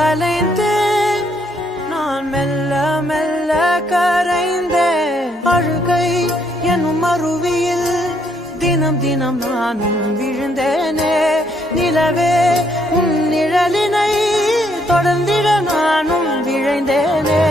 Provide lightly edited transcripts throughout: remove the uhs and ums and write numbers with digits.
கலைந்தேன் நான் மெல்ல மெல்ல கரைந்தேன் அழுகை எனும் அருவியில் தினம் தினம் நானும் விழுந்தேனே நிலவே உன் நிழலினை தொடர்ந்திட நானும் விழைந்தேனே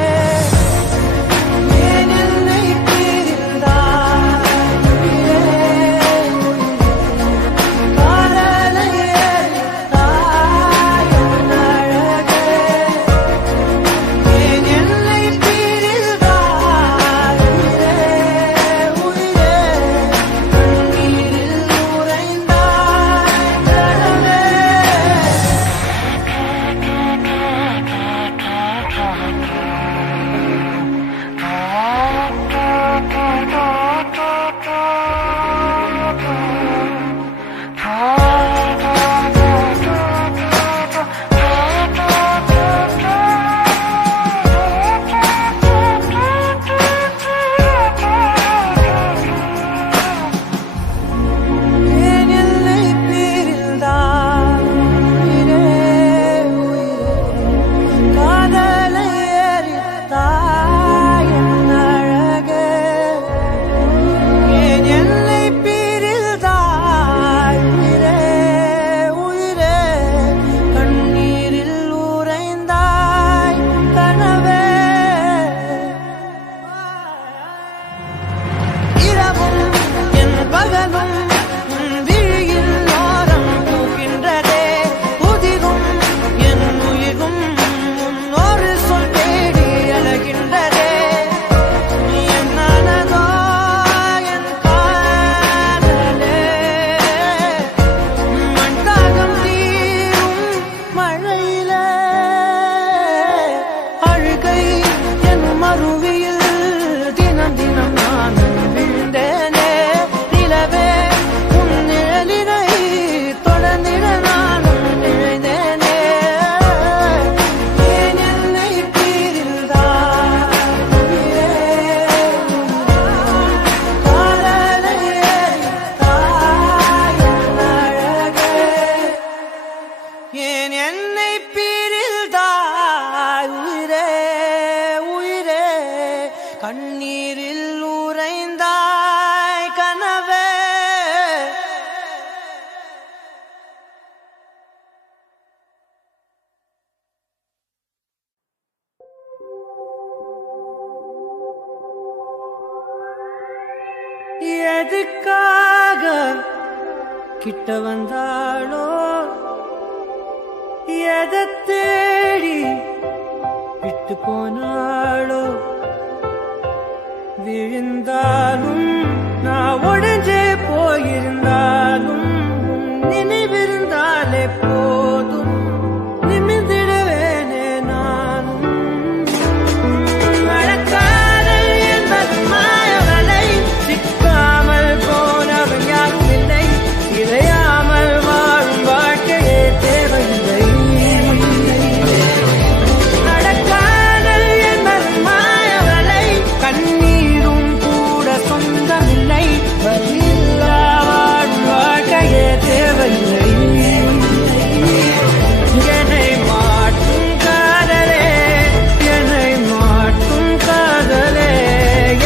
கண்ணீரில் உறைந்தாய் கனவே எதுக்காக கிட்ட வந்தாளோ எதை தேடி விட்டு போனாளோ விழுந்தாலும் நான் உடைஞ்சே போயிருந்தாலும் நினைவிருந்தாலே போதும் நிமிர்ந்திடுவேனே நானும் மழக்காதல் என்பது மாயவலை சிக்காமல் போனவன் யாரும் இல்லை இறையாமல் வாழும் வாழ்க்கையே தேவையில்லை நடக்காதல் என்பது மாயவலை கண்ணீரும் சொந்தமில்லை வலியில்லா வாழும் வாழ்க்கையே தேவையில்லை என்னை மாற்றும் காதலே என்னை மாற்றும் காதலே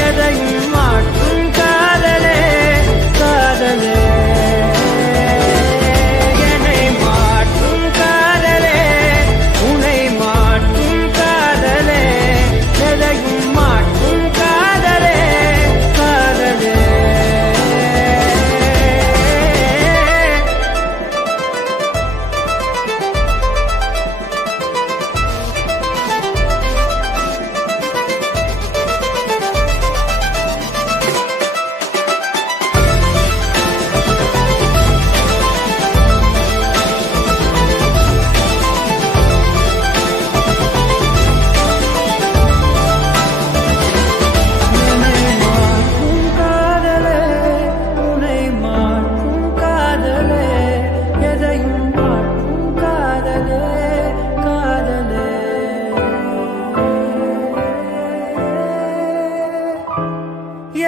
எதையும் மாற்றும் காதலே காதலே என்னை மாற்றும் காதலே உன்னை மாற்றும் காதலே எதையும் மாற்றும் காதலே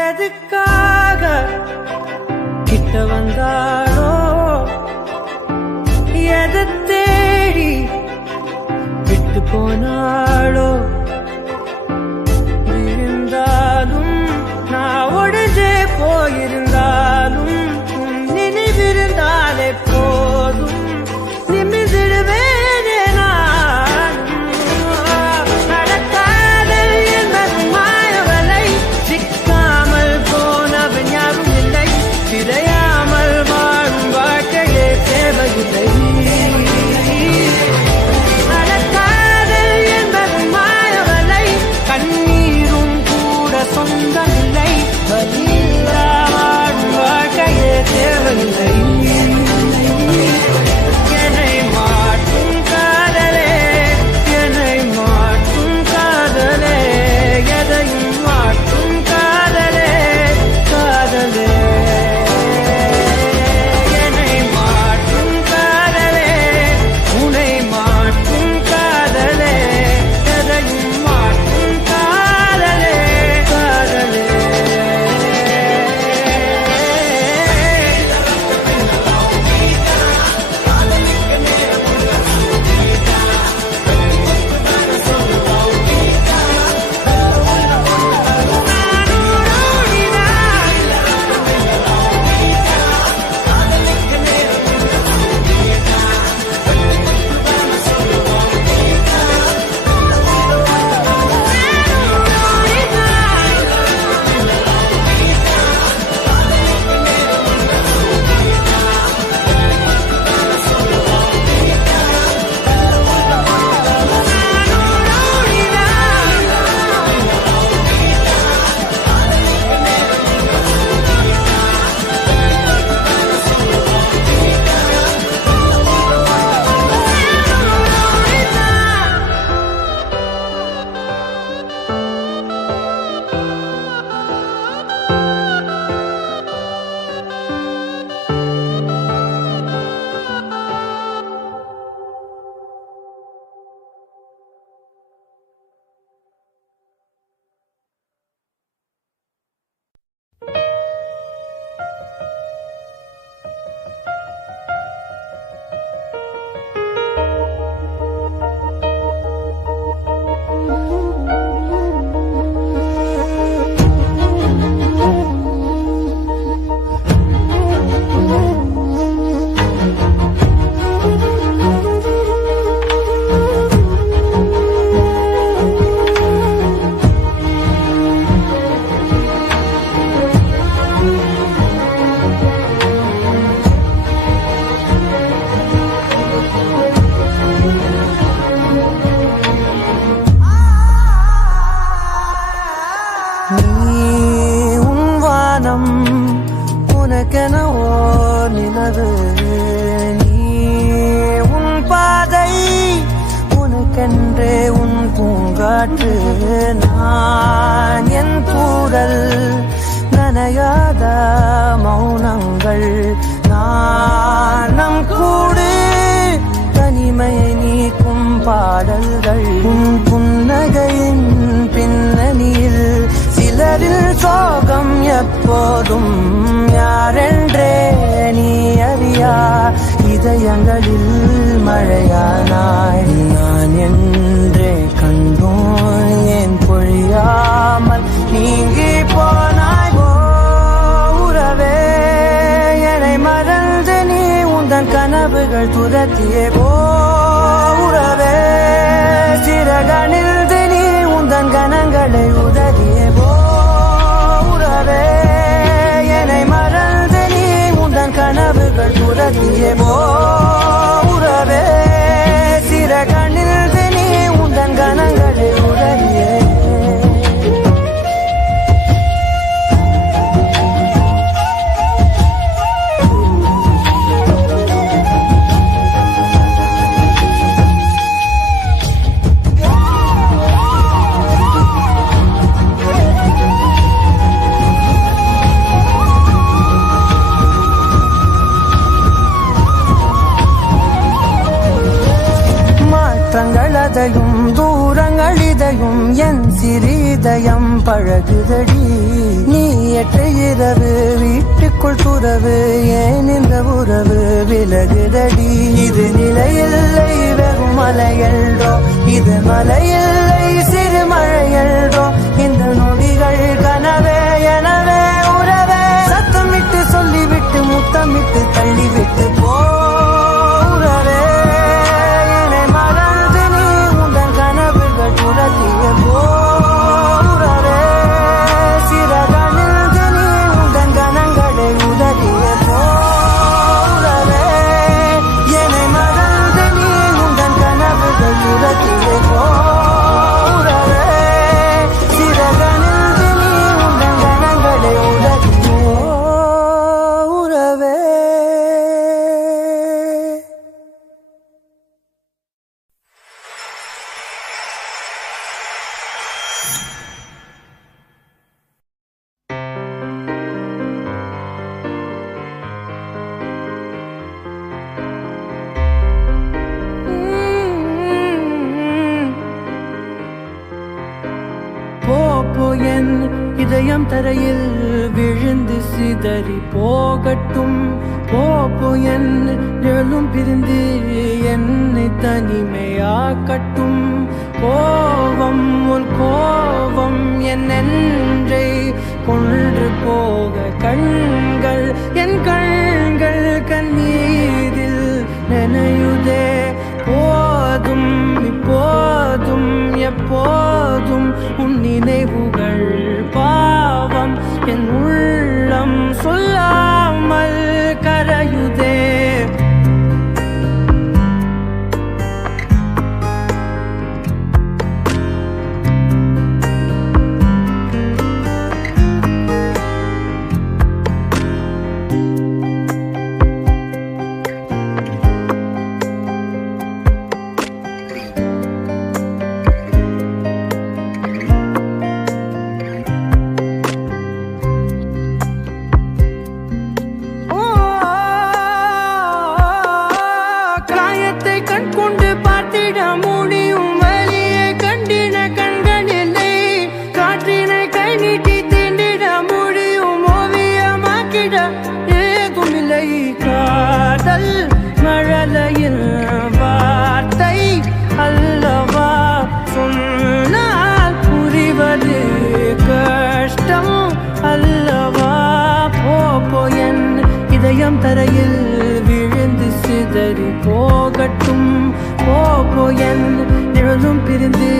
எதுக்காக கிட்ட வந்தாளோ எதை தேடி விட்டு போனாளோ இருந்தாலும் நான் ஒடிஞ்சே போயிருந்தாலும் நினைவிருந்தாலே போதும் நிமிர்ந்திடுவேனே நானும் நடக்காதல் என்பது மாயவலை சிக்காமல் போனவன் யாரும் இல்லை சிதையாமல் வாழும் வாழ்க்கையே தேவையில்லை கண்ணீரும் கூட சொந்தமில்லை பதிலா வாழும் வாழ்க்கையே தேவையில்லை என்னை மாற்றும் காதலே என்னை மாற்றும் காதலே எதையும் மாற்றும் காதலே காதலே என்னை மாற்றும் காதலே உன்னை மாற்றும் காதலே எதையும் மாற்றும் காதலே காதலே உனக்கென ஓர் நிலவு நீ உன் பாதை உனக்கென்றே உன் பூங்காற்று நான் என் கூறல் நனையாத மௌனங்கள் நாணம் கூடு தனிமையை நீக்கும் பாடல்கள் உன் புன்னகையின் பின்னணியில் சிலரில் சோகம் எப்போதும் யாரென்றே நீ அறியா இதயங்களில் மழையானாய் நான் என்றே கண்டோன் ஏன் பொழியாமல் நீங்கி போனாய் உறவே என்னை மறந்து நீ உந்தன் கனவுகள் துரத்தியே உறவே சிறகணிந்து நீ உந்தன் கணங்களை உதறியே உறவே என்னை மறந்து நீ உந்தன் கனவுகள் துரத்தியே உறவே சிறகணிந்து நீ உந்தன் கணங்களை உதறியே மாற்றங்களதையும் தூரங்கள் இதையும் என் சிறிதயம் பழகுதடி நீ எற்ற இரவு வீட்டுக்குள் துறவு ஏன் இந்த உறவு விலகுதடி இது நிலையில்லை வெறும் மலையல்றோ இது மலையில்லை சிறு மழையல்றோ இந்த நொடிகள் கனவே எனவே உறவே சத்தமிட்டு சொல்லிவிட்டு முத்தமிட்டு தள்ளிவிட்டு போறவே என்னை மறந்து நீ உந்தன் கனவுகள் துரத்திய போறவே சிறகணிந்து நீ உந்தன் கனங்களை உதறிய போறவே என்னை மறந்து நீ உந்தன் கனவுகள் துரத்திய போறவே சிறகணிந்து நீ உந்தன் கனங்களை உதறிய போறவே. போ என் இதயம் தரையில் விழுந்து சிதறி போகட்டும் போ என் நிழலும் பிரிந்து என்னை தனிமையாக்கட்டும் கோவம் உன் கோவம் என் நெஞ்சை கொன்று போக கண்கள் என் கண்கள் கண்ணீரில் நனையுதே போதும் இப்போதும் எப்போதும் உன் நினைவுகள் பாவம் என் உள்ளம் சொல்லாமல் கரையுதே. காயத்தை கண் கொண்டு பார்த்திட முடியும் வலியை கண்டின கண்களில்லை காற்றினை கை நீட்டி தீண்டிட முடியும் ஓவியமாக்கிட ஏதுமில்லை காதல் மழலையில் வார்த்தை அல்லவா சொன்னால் புரிவது கஷ்டம் அல்லவா போ என் இதயம் தரையில் விழுந்து சிதறி போகட்டும் போ என் நிழலும் பிரிந்து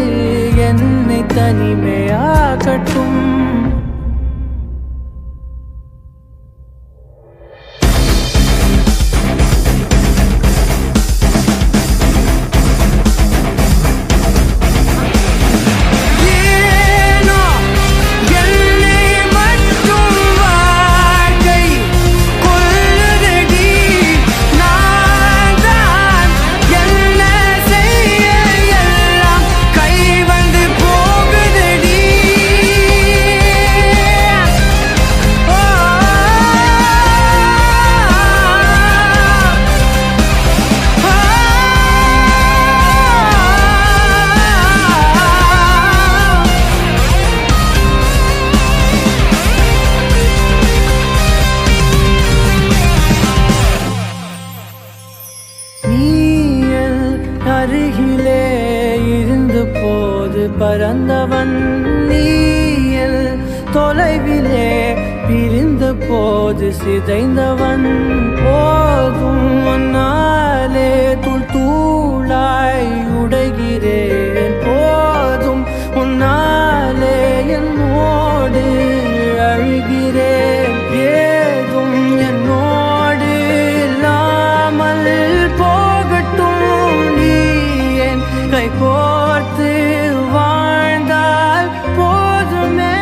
என்னை தனிமையாகட்டும். ஏனோ என்னை மட்டும் வாழ்க்கை கொல்லுதடி நான் தான் என்ன செய்ய எல்லாம் கை வந்து போகுதடி. ஓ நீயல் அருகிலே இருந்த போது பறந்தவன் நீயல் தொலைவிலே பிரிந்த போது சிதைந்தவன் போதும் உன்னாலே தூள் தூளாய் உடைகிறேன் போதும் உன்னாலே என்னோடு அழுகிறேன் ஏதும் என்னோடு இல்லாமல் போகட்டும் நீ என் கை கோர்த்து வாழ்ந்தால் போதுமே.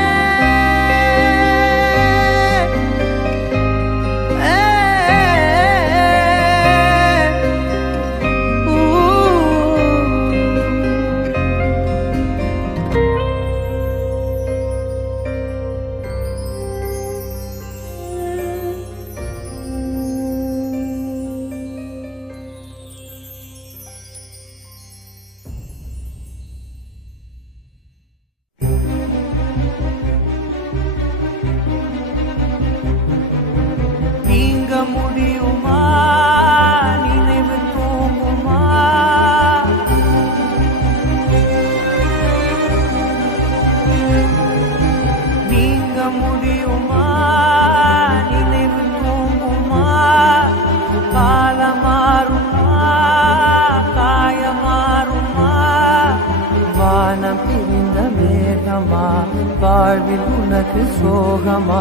வாழ்வில் உனக்கு சோகமா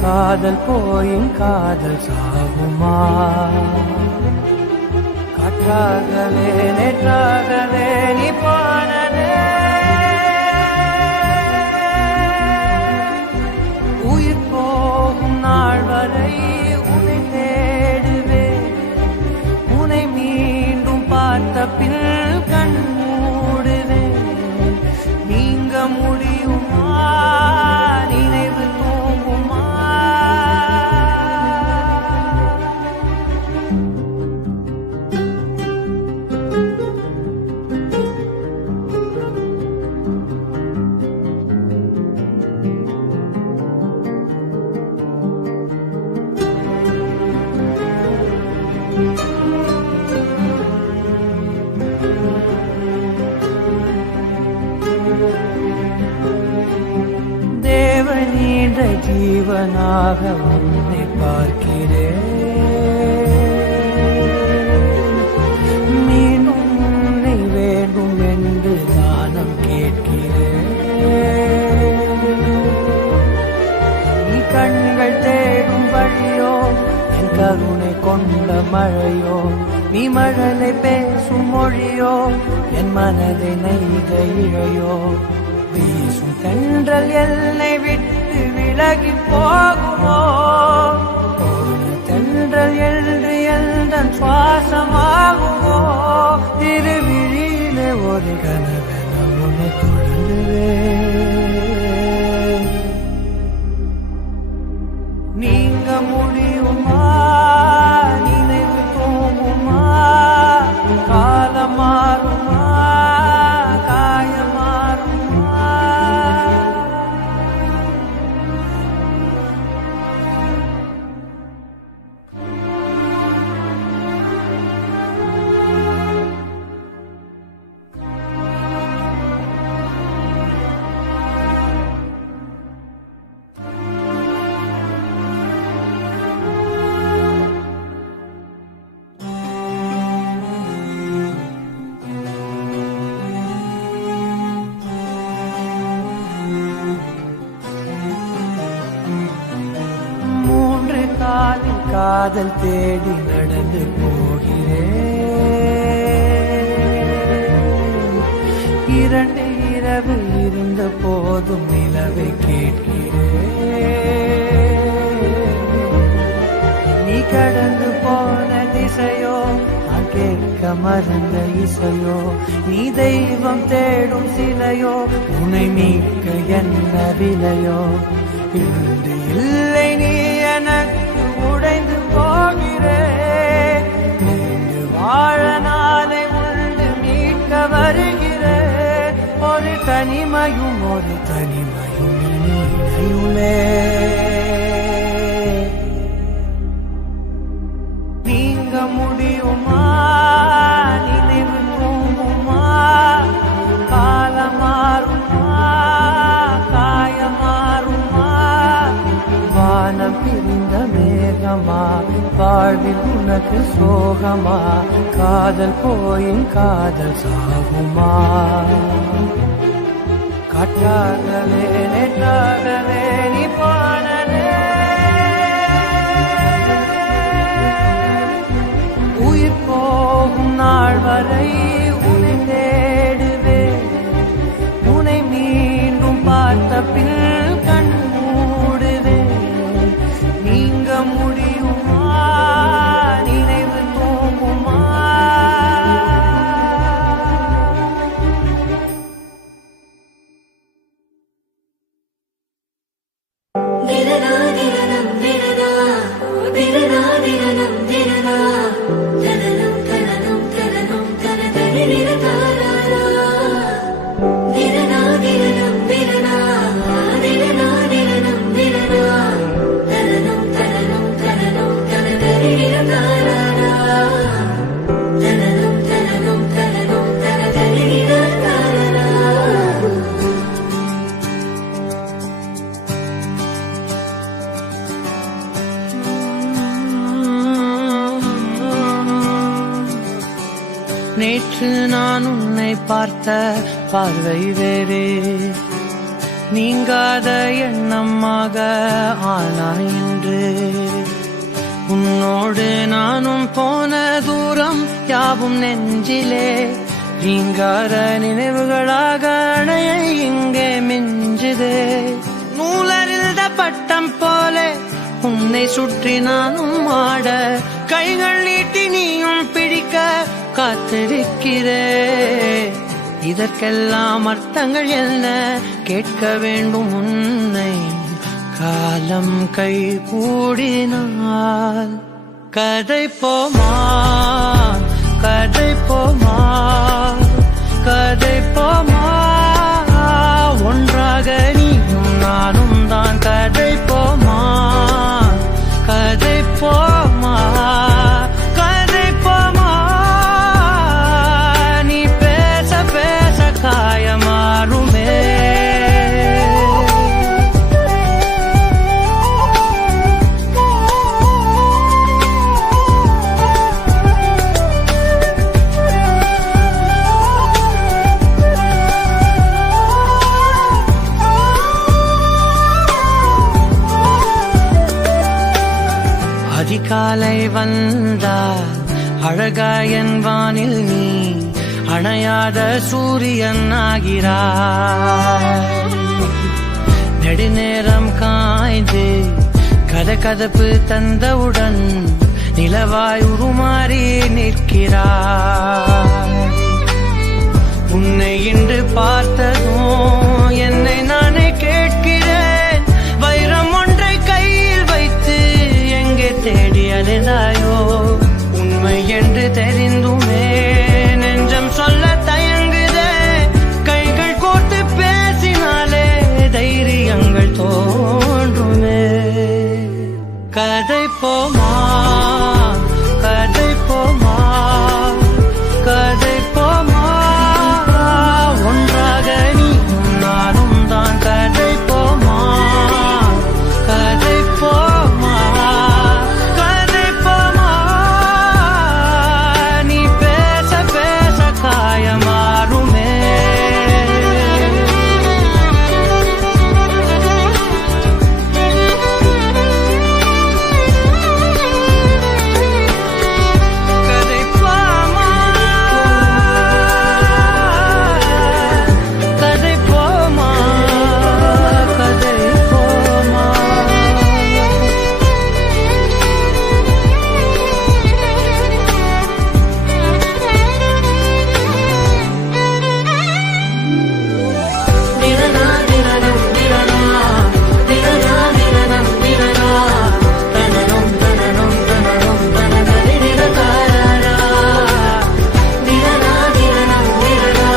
காதல் போயும் காதல் சாகுமா காற்றாகவே நேற்றாகவே நீ போனதே உயிர் போகும் நாள் வரை உன்னை தேடுவேன் உன்னை மீண்டும் பார்த்த பின் கண் மூடுவேன் நீங்க முடியுமா நினைவு தூங்குமா தேவனீன்ற ஜீவனாக உன்னை பார்க்கிறேன் மீண்டும் உன்னை வேண்டும் என்று தானம் கேட்கிறேன் நீ கண்கள் தேடும் வழியோ என் கருணை கொண்ட மழையோ நீ மழலை பேசும் மொழியோ என் மனதை நெய்த இழையோ வீசும் தென்றல் என்னை விட்டு விலகி போகுமோ போன தென்றல் என்று எந்தன் சுவாசமாகுமோ திருவிழியிலே ஒரு கனவென உன்னை தொடர்ந்துவேன் நீங்க முடியுமா நினைவு தூங்குமா காலம் மாறுமா காயம் மாறுமா காதல் தேடி நடந்து போகிறேன் இரண்டு இரவு இருந்த போதும் நிலவை கேட்கிறேன் நீ கடந்து போன திசையோ நான் கேட்க மறந்த இசையோ நீ தெய்வம் தேடும் சிலையோ உன்னை மீட்க என்ன விலையோ இன்று இல்லை நீ எனக்கு உடைந்து போகிறேன் நீண்டு வாழ நாளை உண்டு மீட்க வருகிறேன் ஒரு தனிமையும் இணையுமே நீங்க முடியுமா நினைவு தூங்குமா காலம் மாறுமா காயம் மாறுமா வானம் பிரிந்த மேகமா வாழ்வில் உனக்கு சோகமா காதல் போயும் காதல் சாகுமா காற்றாகவே நேற்றாகவே நீ போனதே உயிர் போகும் நாள் வரை உன்னை தேடுவேன் உன்னை மீண்டும் பார்த்த பின் கண் மூடுவேன் நீங்க முடியுமா நினைவு தூங்குமா நேற்று நான் உன்னை பார்த்த பார்வை வேறே நீங்காத எண்ணமாக ஆனாய் என்று. உன்னோடு நானும் போன தூரம் யாவும் நெஞ்சிலே நீங்காத நினைவுகளாக அணைய இங்கே மிஞ்சுதே. நூலறிந்த பட்டம் போல உன்னை சுற்றி நானும் ஆட, கைகள் நீட்டி நீயும் பிடிக்க காத்திருக்கிறே. இதற்கெல்லாம் அர்த்தங்கள் என்ன கேட்க வேண்டும் உன்னை. காலம் கை கூடினால் கதை போமா, கதை போமா, கதை போமா. ஒன்றாக நீயும் நானும் தான் கதை போமா, கதை போமா, கதை போமா. நீ பேச பேச காயமாறுமே. அதிகாலை வந்தால் அழகாயன் வானில் நீ அணையாத சூரியன் ஆகிறாய். நெடுநேரம் காய்ந்து கதகதப்பு தந்தவுடன் நிலவாய் உருமாறி நிற்கிறாய். உன்னை இன்று பார்த்ததும் என்னை நானே கேட்கிறேன். வைரம் ஒன்றை கையில் வைத்து எங்கே தேடி அலைந்தாயோ. உண்மை என்று தெரிந்துமே நெஞ்சம் சொல்ல தயங்குதே. கைகள் கோர்த்து பேசினாலே தைரியங்கள் தோன்றுமே. கதை போமா, கதை போமா, கதை போமா. ஒன்றாக நீயும் நானும் தான் கதை போமா, கதை போமா, கதை போமா. நீ பேச பேச காயமாறுமே. கதை போமா, கதை போமா, கதை போமா. திரனா திரனம் திரனா, திரனா திரனம் திரனா, தனனம் தனனம் தனனம் தனனரி திரகாரா. திரனா திரனம் திரனா,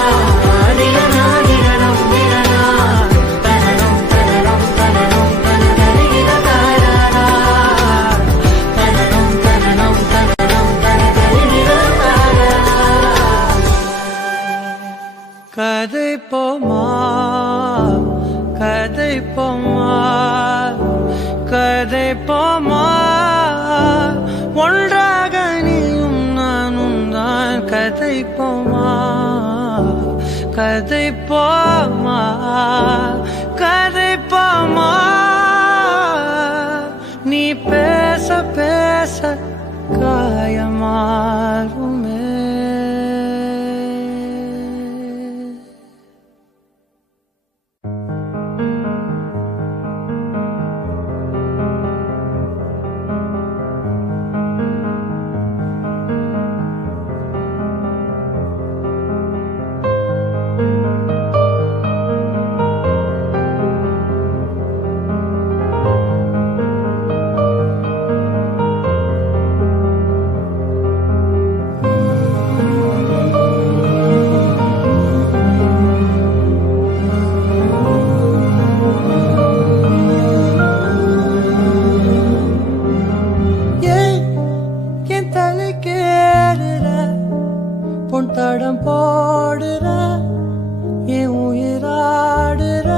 திரனா திரனம் திரனா, தனனம் தனனம் தனனம் தனனரி திரகாரா. தனனம் தனனம் தனனம் தனனரி திரகாரா. கதை போமா, கதை போமா, கதை போமா. ஒன்றாக நீயும் நானும் தான் கதை போமா, கதை போமா, கதை போமா. நீ பேச பேச காயமாறுமே. தடம் போடுற என் உயிராடுற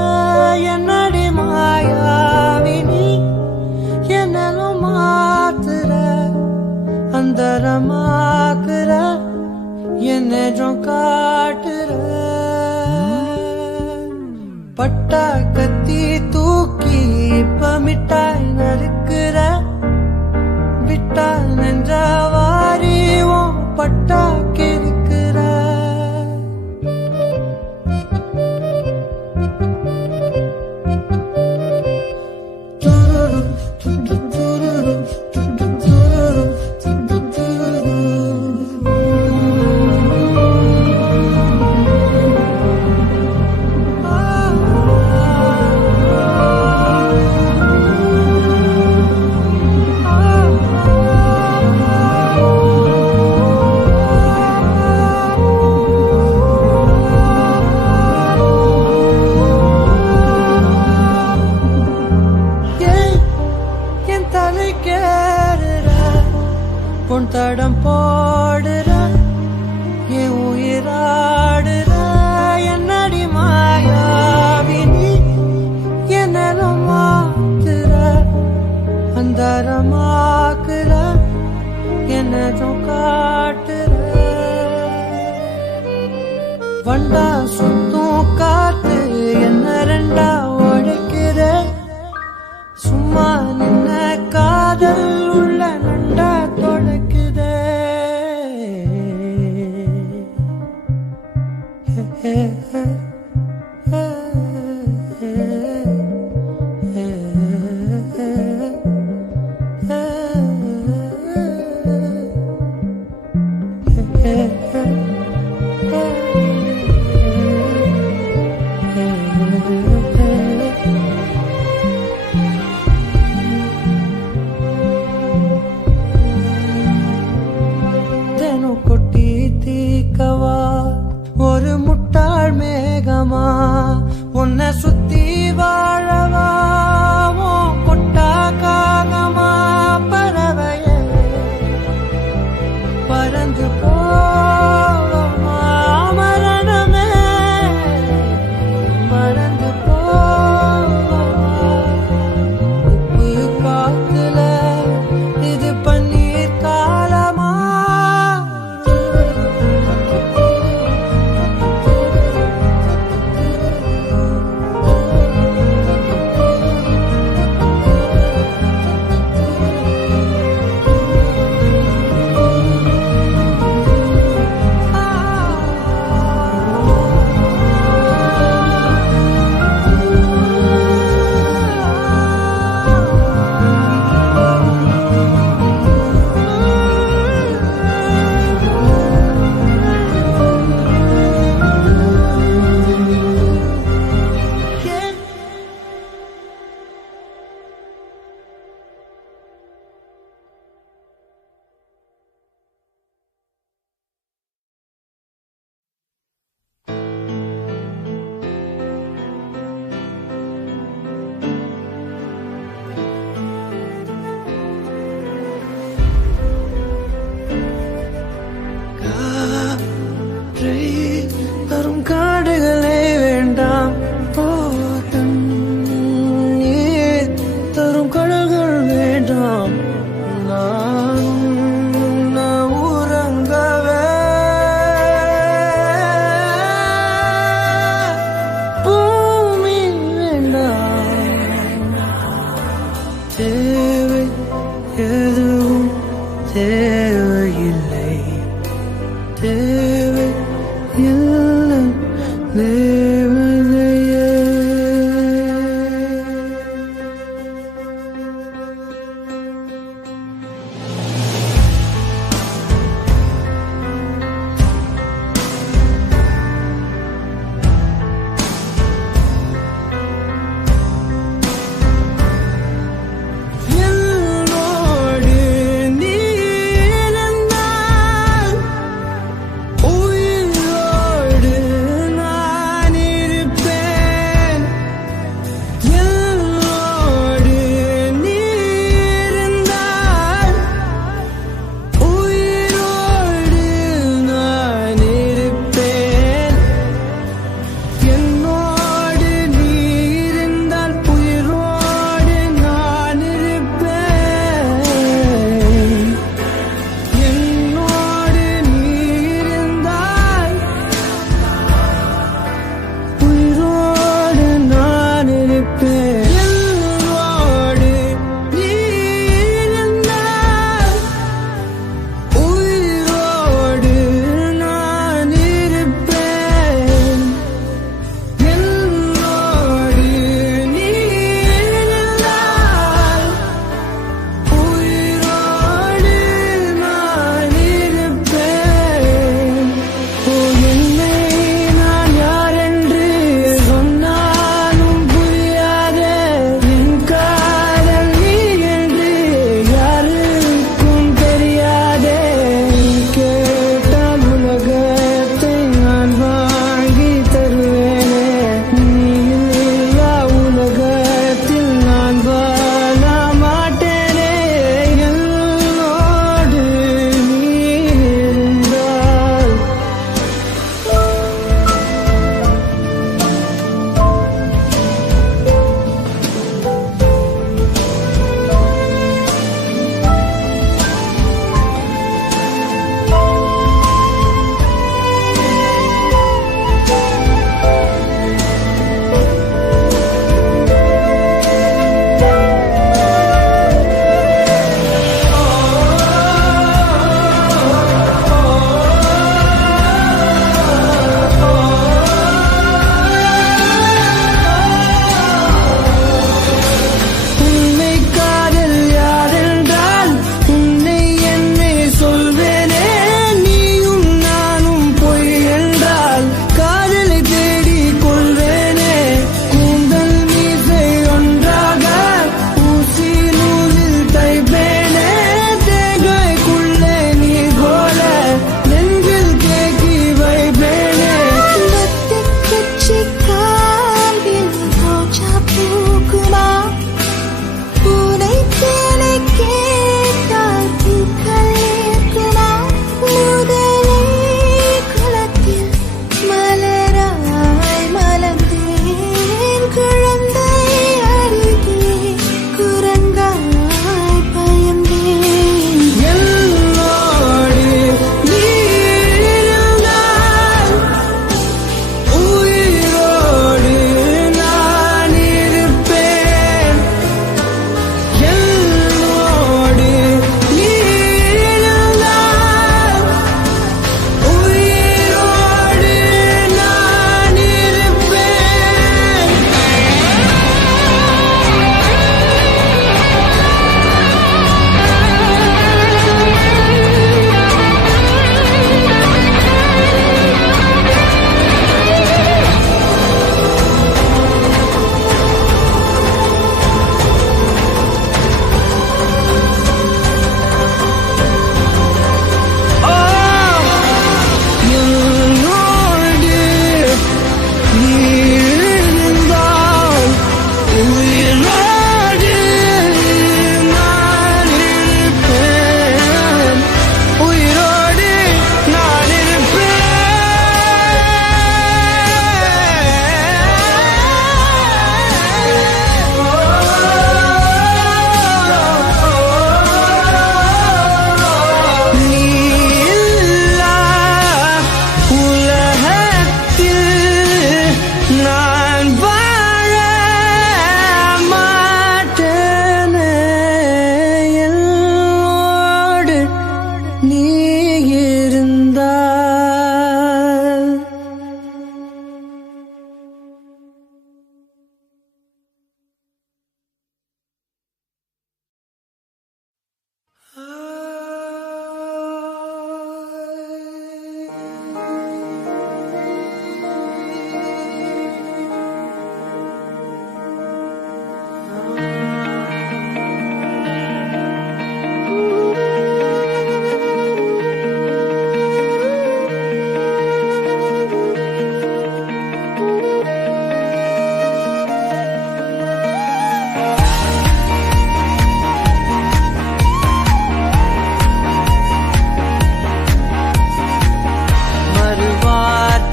என்னடி மாயாவினி. என்னலும் மாத்துற அந்தரமாக்குற என்னென்றும் காட்டுற. பட்டா கத்தி தூக்கி இப்ப மிட்டாய் நறுக்குற விட்டா நெஞ்ச வாரிவோம் பட்டா கிறுக்குற பொன் தடம் போடுற என் உயிராடுற என்னடி மாயாவினி என்னலும் மாத்துற அந்தரமாக்குற என்னதும் காட்டுற வண்டா சுத்தும் காத்து என்ன ரெண்டா உடைக்கிற சும்மா நின்ன காதல் உள்ள நண்டா தொடக்குதே கொட்டி தீக்கவா ஒரு முட்டாள் மேகமா உன்னை சுத்தி வாழவா கொட்டா காகமா பறவைய பறந்து போவமா மரணமே மறந்து போவமா உப்பு காத்துல இது பன்னீர் காலமா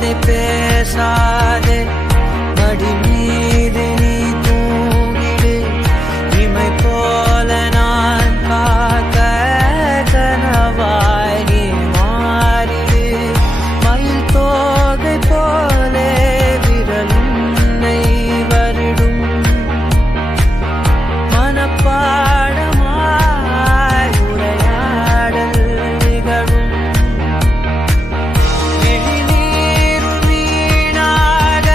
வார்த்தை பேசாதே மடி மீது நீ தூங்கிடு இமை போல நான் காக்க கனவாய் நீ மாறிடு மயில் தோகை போலே விரலுன்னை வருடும் மனப்பாடமாய் உரையாடல் நிகழும் விழிநீரும் வீணாக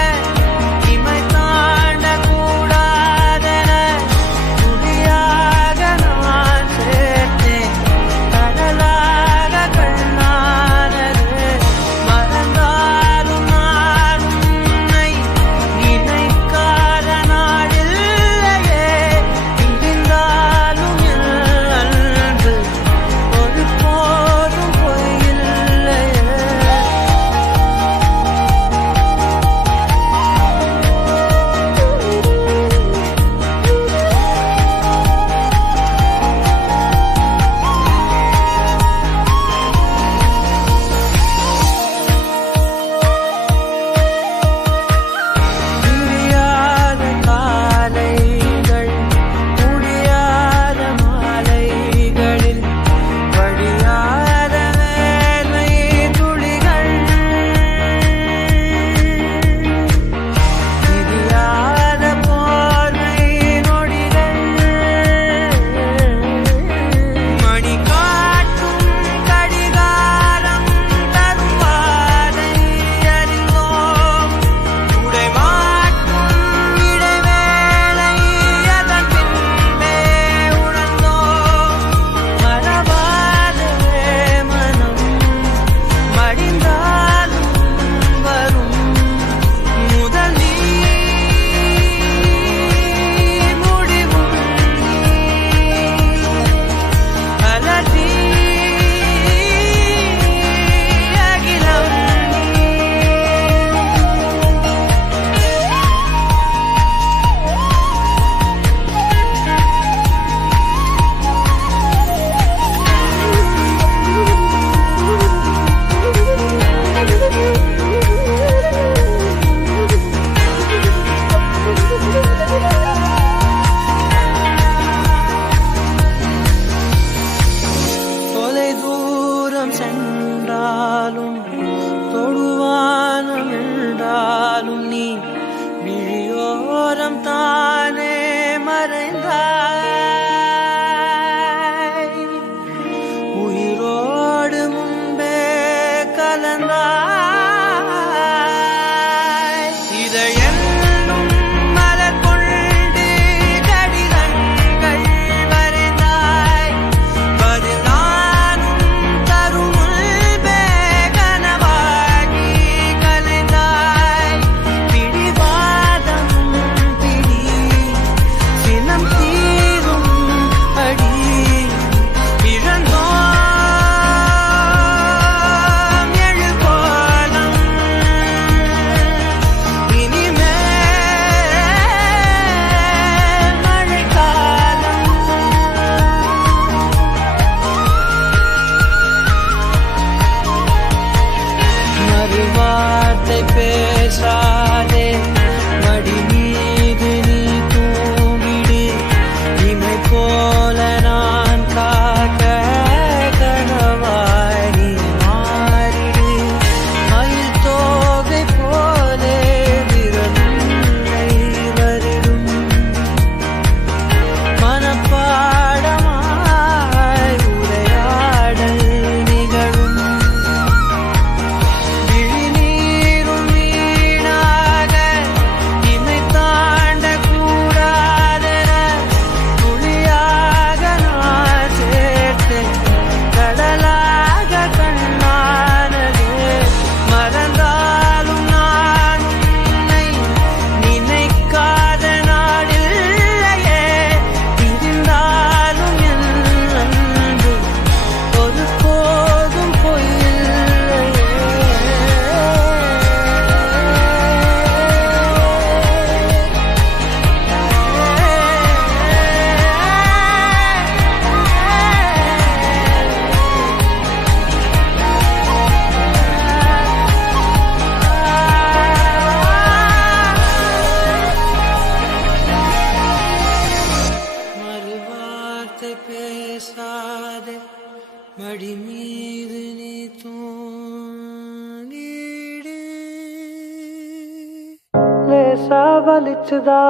லேசா வலிச்சுதா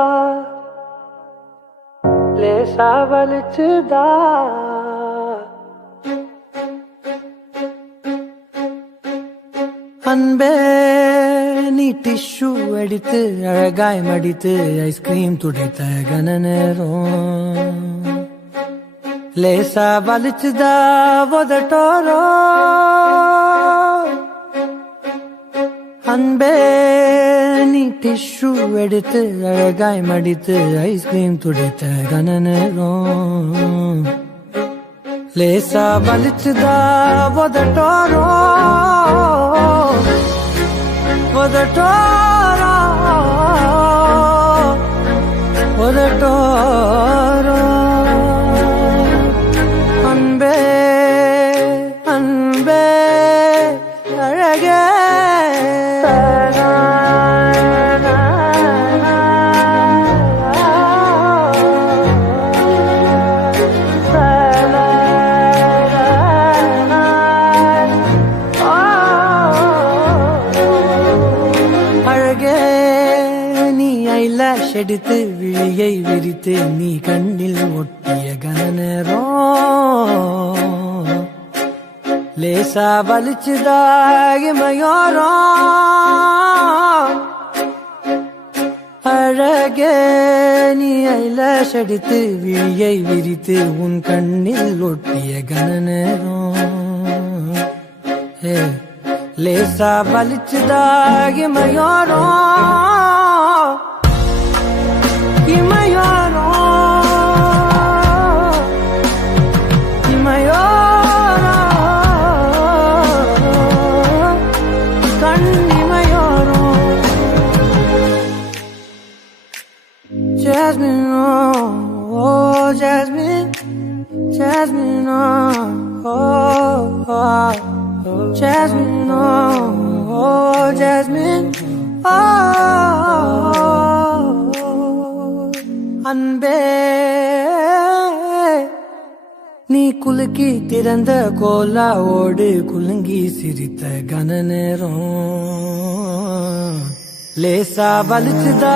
லேசா வலிச்சுதா அன்பே நீ டிஷ்யூ எடுத்து அழகாய் மடித்து ஐஸ்கிரீம் துடைத்த கன நேரம் லேசா வலிச்சுதா உதட்டோரோ அன்பே நீ டிஷ்யூ எடுத்து அழகாய் மடித்து ஐஸ்கிரீம் துடைத்த கன நேரம் லேசா வலிச்சுதா உதட்டோரோ உதட்டோரோ உதட்டோரோ அன்பே அன்பே அழகே எடுத்து விழியை விரித்து நீ கண்ணில் ஒட்டிய கனநேரம் லேசா வலிச்சுதாகிமையோரம் அழகே நீ ஐலாஷ் எடுத்து விழியை விரித்து உன் கண்ணில் ஒட்டிய கனநேரம் லேசா வலிச்சுதாகிமையோரம் Imayoro, Imayoro, Kan Imayoro, Jasmine, oh Jasmine, Jasmine, oh Jasmine, oh Jasmine, oh. அன்பே நீ குலுக்கி திறந்த கோலாவோடு குலுங்கி சிரித்த கன நேரம் லேசா வலிச்சுதா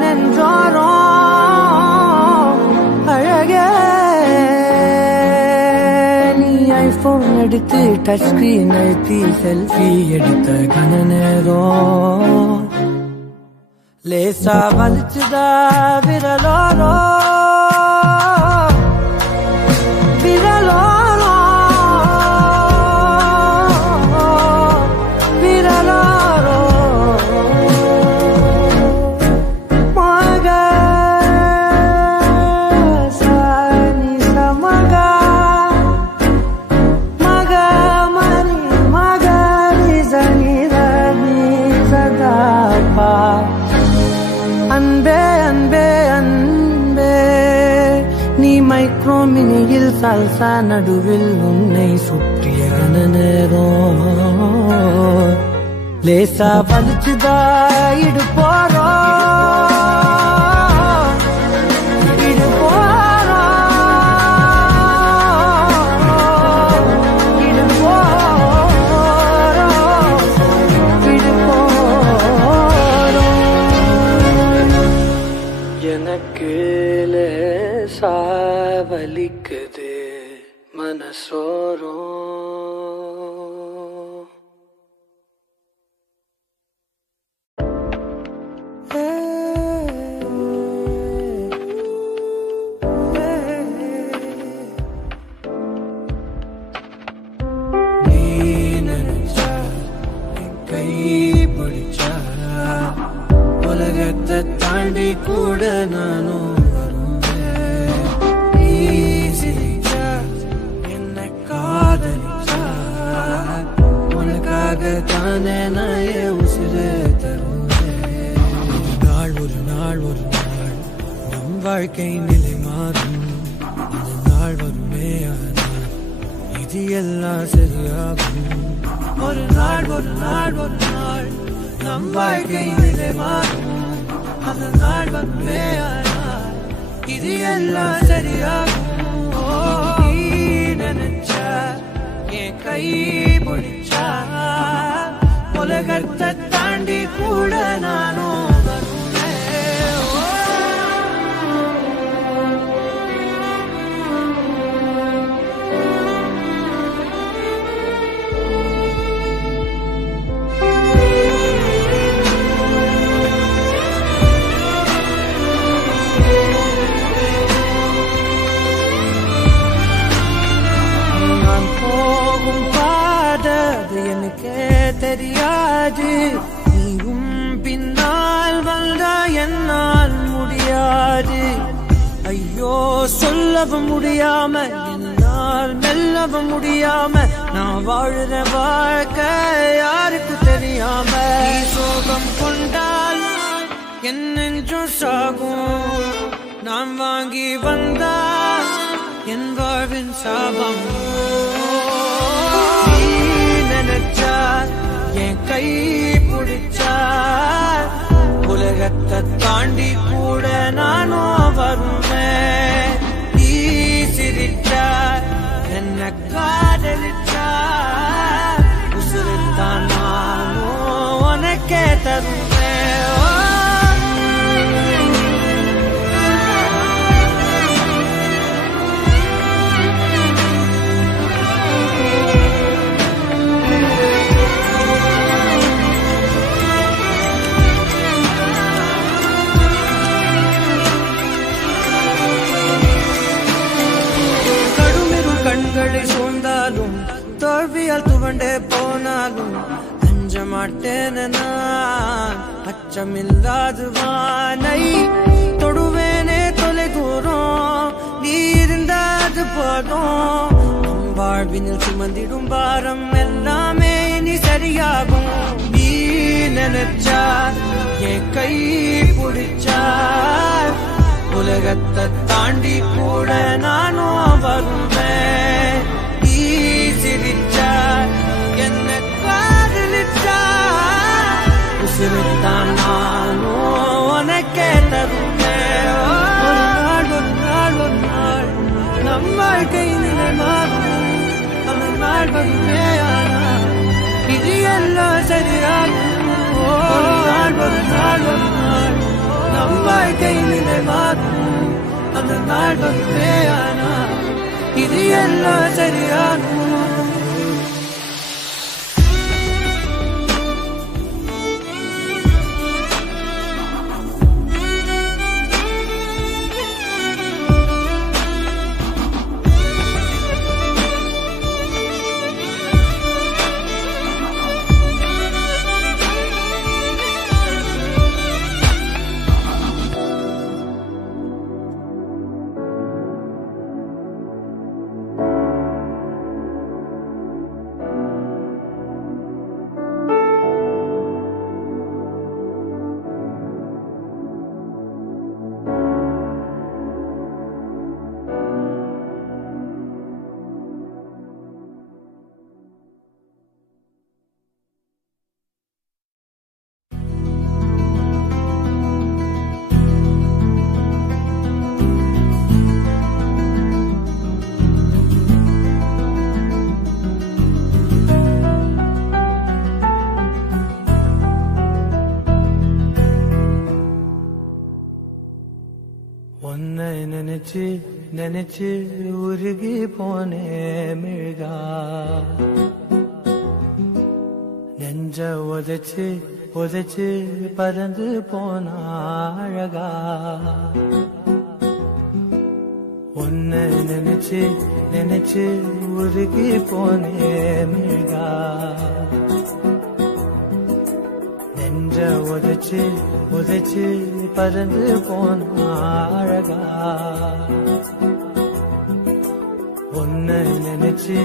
நெஞ்சோரம் அழகே நீ ஐபோன் எடுத்து டச் ஸ்கிரீன் அழுத்தி செல்ஃபி எடுத்த கன நேரம் லேசா வலிச்சுதா விரலோரோ விரலோரோ விரலோரோ மக சானி சமக மக மணி மக நிசனி ரவி சதாபா அன்பே அன்பே அன்பே நீ மைக்ரோ மினியில் சல்சா நடுவில் உன்னை சுற்றிய நேரம் லேசா வலிச்சுதா இடு போறோ இடு போறோ இடு போறோ இடு போறோ எனக்கு லேசா வலிக்குது மனசோரம் நீ நினைச்சா கை பிடிச்சா உலகத்தை தாண்டி கூட நானும் வருவேன் நீ சிரிச்சா என்ன காதலிச்சா உனக்காக தானே நான் உசிரே தருவேன் ஒரு நாள் நம் வாழ்க்கை நிலை மாறும் அந்த நாள் வருமே ஆனால் இது எல்லாம் சரியாகும் ஒரு நாள் நம் வாழ்க்கை நிலை மாறும் அந்த நாள் வருமே ஆனால் இது எல்லாம் சரியாகும் நீ நினைச்சா என் கை பிடிச்சா உலகத்தை தாண்டி கூட நானும் வருவேன் நீயும் பின்னால் வந்த என்னால் முடியாது. ஐயோ சொல்லவும் முடியாம என்னால் மெல்லவும் முடியாம நான் வாழுற வாழ்க்கை யாருக்கு தெரியாம. நீ சோகம் கொண்டால் என் நெஞ்சும் சாகும். நான் வாங்கி வந்தா என் வாழ்வின் சாபம். நீ நினைச்சா என் கை பிடிச்சா உலகத்தை தாண்டி கூட நானும் வருவேன். நீ சிரிச்சா என்ன காதலிச்சா உசுருத்தான் நானும் உனக்கே தருவேன். கண்களை சூழ்ந்தாலும் தோல்வியால் துவண்டே போனாலும் அஞ்ச மாட்டேன் நான். அச்சமில்லாது வானை தொடுவேனே தொலை தூரம். நீ இருந்தாது போதும். வாழ்வினில் சுமந்திடும் பாரம் எல்லாமே நீ சரியாகும். நீ நினைச்சா என் கை பிடிச்சா உலகத்தை தாண்டி கூட நானும் வருவேன். நீ சிரிச்சா என்ன காதலிச்சா உசுருத்தான் நானும் உனக்கே தருவேன். ஒரு நாள் ஒரு நாள் நம் வாழ்க்கை நிலை மாறும். அந்த நாள் வருமே ஆனால் இது எல்லாம் சரியாகும். ஒரு நாள் ஒரு நாள் நம் வாழ்க்கை நிலை மாறும். அந்த நாள் வருமே ஆனால் இது எல்லாம் சரியாகும். உன்னை நினைச்சு நினைச்சு உருகி போனே மிழ்கா. நெஞ்ச உதைச்சு உதைச்சு பறந்து போன அழகா. உன்னை நினைச்சு நினைச்சு உருகி போனே மிழ்கா. நெஞ்ச உதைச்சு உதைச்சு பறந்து போன அழகா. உன்னை நினைச்சு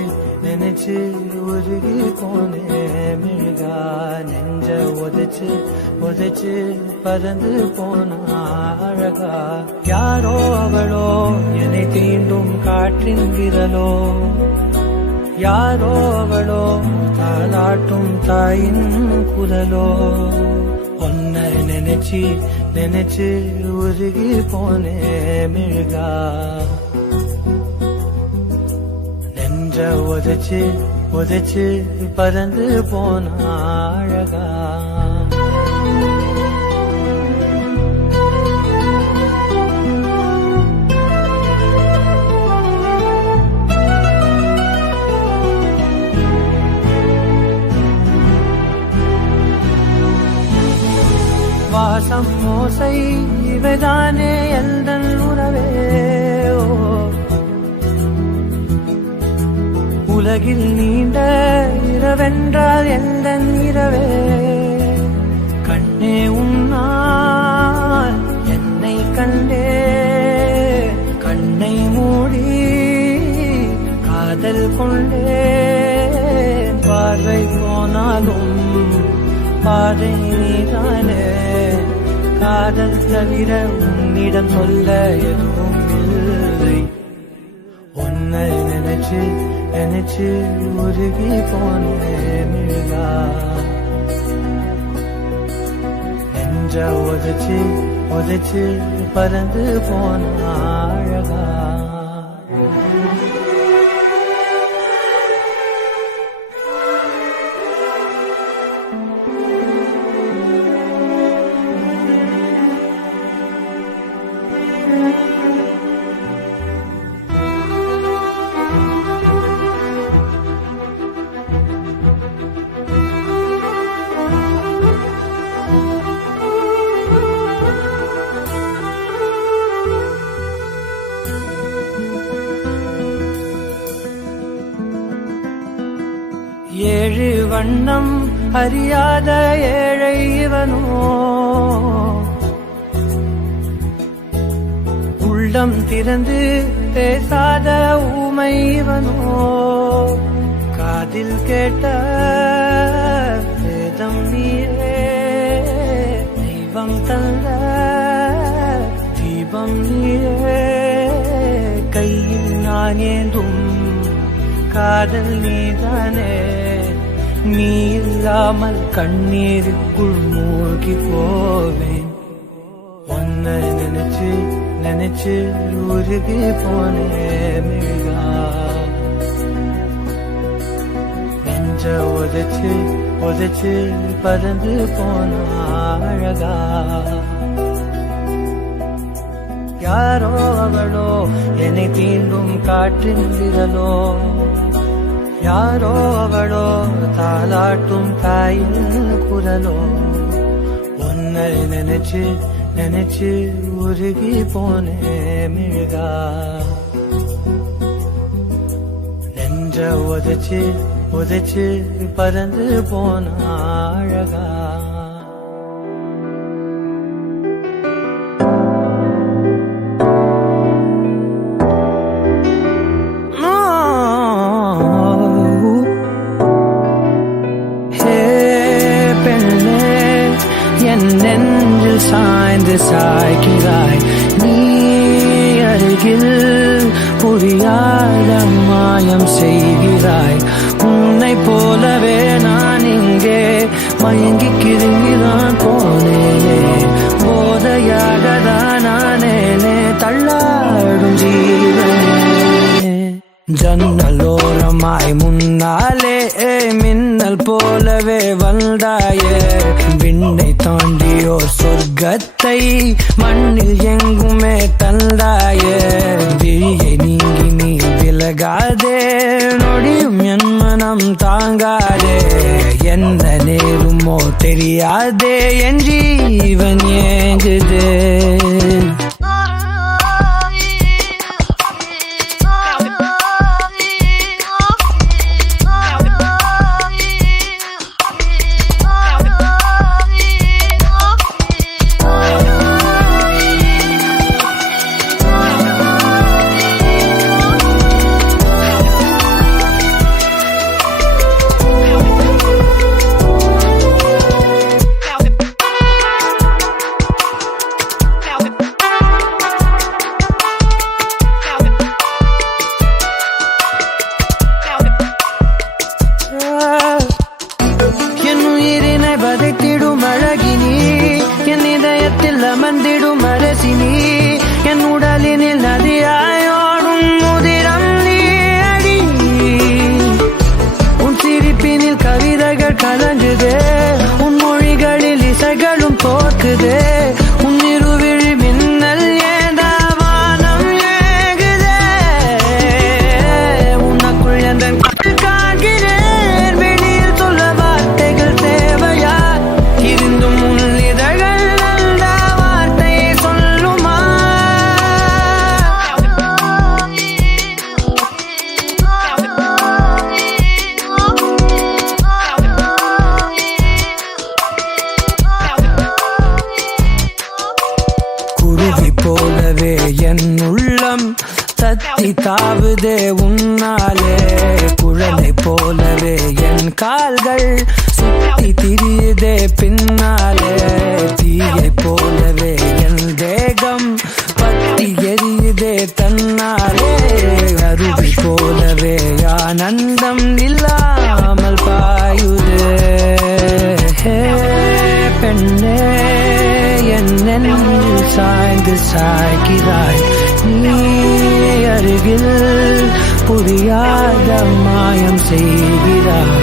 நினைச்சு உருகி போனே மிழ்கா. நெஞ்ச உதைச்சு உதைச்சு பறந்து போன அழகா. யாரோ அவளோ என்னை தீண்டும் காற்றின் விரலோ. யாரோ அவளோ தாலாட்டும் தாயின் குரலோ. உன்னை நினைச்சு நினைச்சு உருகி போனே மிழ்கா. நெஞ்ச உதைச்சு உதைச்சு பறந்து போன அழகா. வாசம் மோசை இவைதானே எந்தன் உறவே. உலகில் நீண்ட இரவென்றால் எந்தன் இரவே. பாதை நீதானே. காதல் தவிர உன்னிடம் சொல்ல எதுவும் இல்லை. உன்னை நினைச்சு நினைச்சு உருகி போனேன் மிழ்கா. நெஞ்ச உதைச்சு உதைச்சு பறந்து போன அழகா. ஏழு வண்ணம் அறியாத ஏழை இவனோ, உள்ளம் திறந்து பேசாத ஊமை இவனோ. காதில் கேட்ட வேதம் நீயே, தெய்வம் தந்த தீபம் நீயே. கையில் நான் ஏந்தும் காதல் நீதானே. நீ இல்லாமல் கண்ணீருக்குள் மூழ்கி போவேன். உன்னை நினைச்சு நினைச்சு உருகி போனேன் மிழ்கா. நெஞ்ச உதைச்சு உதைச்சு பறந்து போன அழகா. யாரோ அவளோ என்னை தீண்டும் காற்றின் விரலோ. யாரோ அவளோ தாலாட்டும் தாயின் குரலோ. உன்னை நினைச்சு நினைச்சு உருகி போனேன் மிழ்கா. நெஞ்ச உதைச்சு உதைச்சு பறந்து போன அழகா. என் நெஞ்சில் சாய்ந்து சாய்கிறாய் நீ அருகில். புரியாத மாயம் செய்கிறாய். உன்னை போலவே நான் இங்கே மயங்கி கிருங்கிதான் போனேனே. போதையாகதான் நானேனே தள்ளாடும் ஜீவனே. ஜன்னலோரமாய் முன்னாலே மின்னல் போலவே வந்தாயே. விண்ணை தாண்டியோ சொர்க்கத்தை மண்ணில் எங்குமே தந்தாயே. விழியை நீங்கி நீ விலகாதே, நொடியும் என் மனம் தாங்காதே. என்ன நேருமோ தெரியாதே, என் ஜீவன் ஏங்குதே. வதைத்திடும் அழகினி, என் இதயத்தில் அமர்ந்திடும் அரசினி. என் உடலினில் நதியாயோடும் முதிரம் நீ அடி. உன் சிரிப்பினில் கவிதைகள் கலங்குதே. உன் மொழிகளில் இசைகளும் தோற்குதே. உன் இருவிழி மின்னல் ஏதாவானம் ஏகுதே. உனக்குள் எந்த காண்கிறேன். வெளியில் சொல்ல வார்த்தைகள் தேவையா? இருந்தும் உன் இதழ்கள் அந்த வார்த்தையை சொல்லுமா? குருவி போலவே என் உள்ளம் தத்தி தாவுதே உன்னாலே குழலை போலவே என் கால்கள் சுத்தி திரியுதே பின்னாலே தீயை போலவே என் தேகம் பத்தி எரியுதே தன்னாலே அருவி போலவே ஆனந்தம் இல்லாமல் பாயுதே பெண்ணே என் நெஞ்சில் சாய்ந்து சாய்கிறாய் நீ அருகில் புரியாத மாயம் செய்கிறாய்